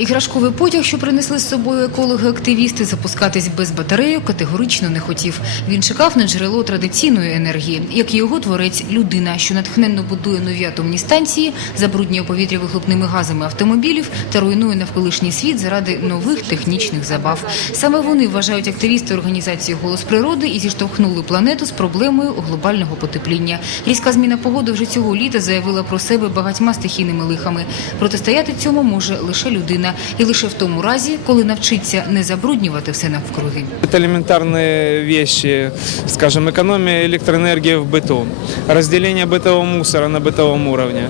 Іграшковий потяг, що принесли з собою екологи-активісти, запускатись без батарею категорично не хотів. Він чекав на джерело традиційної енергії, як і його творець людина, що натхненно будує нові атомні станції, забруднює повітря вихлопними газами автомобілів та руйнує навколишній світ заради нових технічних забав. Саме вони вважають активісти організації Голос природи і зіштовхнули планету з проблемою глобального потепління. Різка зміна погоди вже цього літа заявила про себе багатьма стихійними лихами. Протистояти цьому може лише людина, і лише в тому разі, коли навчиться не забруднювати все навкруги. Это элементарные вещи, скажем, экономия электроэнергии в быту, разделение бытового мусора на бытовом уровне,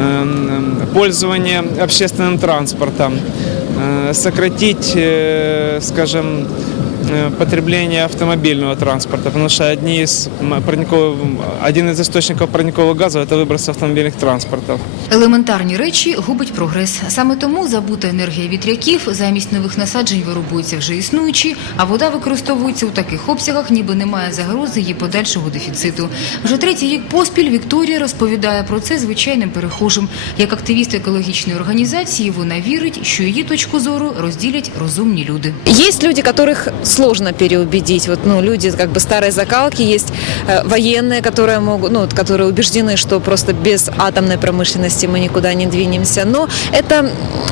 эм, пользование общественным транспортом, э, сократить, э, скажем, э, потребление автомобильного транспорта, потому что одни из м, парниковых, один из источников парникового газа – это выброс автомобильных транспортов. Елементарні речі губить прогрес. Саме тому забута енергія вітряків замість нових насаджень вирубуються вже існуючі, а вода використовується у таких обсягах, ніби немає загрози її подальшого дефіциту. Вже третій рік поспіль Вікторія розповідає про це звичайним перехожим. Як активіст екологічної організації, вона вірить, що її точку зору розділять розумні люди. Есть люди, которых сложно переубедить. Вот, ну, люди как бы старой закалки, есть э, военные, которые могут, ну, вот, которые убеждены, что просто без атомной промышленности мы никуда не двинемся. Но это м,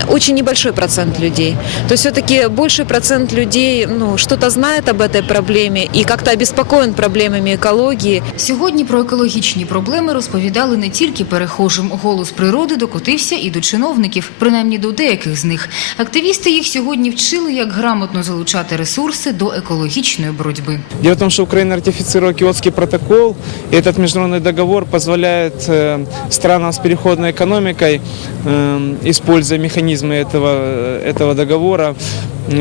очень небольшой процент людей. То есть все-таки больший процент людей, ну, что-то знает об этой проблеме и как-то обеспокоен проблемами экологии. Сьогодні про екологічні проблеми розповідали не тільки перехожим. Голос природи докотився і до чиновників, принаймні до деяких з них. Активісти їх сьогодні вчили, як грамотно залучати ресурси до екологічної боротьби. Дело в том, что Украина ратифицировала Киотский протокол, и этот международный договор позволяет э, странам с переходной экономикой, э, используя механизмы этого, этого договора, м,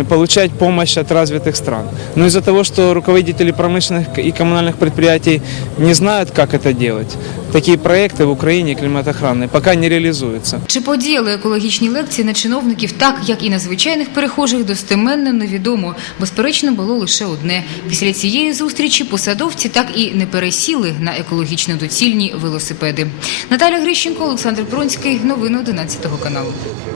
получать помощь от развитых стран. Но из-за того, что руководители промышленных и коммунальных предприятий не знают, как это делать, такие проекты в Украине климатохранные пока не реализуются. Чи подіяли екологічні лекції на чиновників так, як і на звичайних перехожих, достеменно невідомо. Безперечно, було лише одне. Після цієї зустрічі посадовці так і не пересіли на екологічно доцільні велосипеди. Наталя Грищенко, Олександр Пронський. Новини 11 каналу.